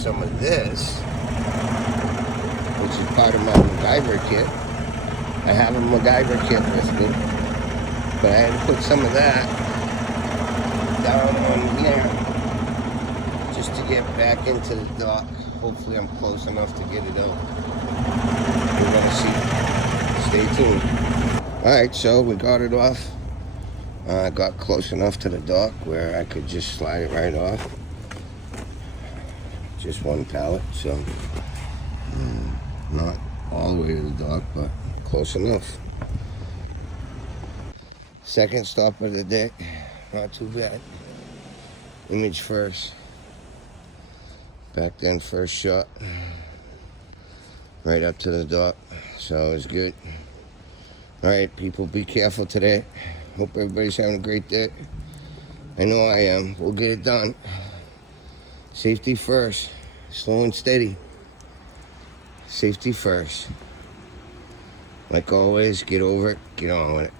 some of this, which is part of my MacGyver kit. I have a MacGyver kit with me, but I had to put some of that down on here just to get back into the dock. Hopefully I'm close enough to get it out. We're gonna see. Stay tuned. Alright, so we got it off. I got close enough to the dock where I could just slide it right off. Just one pallet, so not all the way to the dock, but close enough. Second stop of the day, not too bad. Image first. Back then, first shot. Right up to the dock, so it was good. Alright, people, be careful today. Hope everybody's having a great day. I know I am. We'll get it done. Safety first. Slow and steady. Safety first. Like always, get over it, get on with it.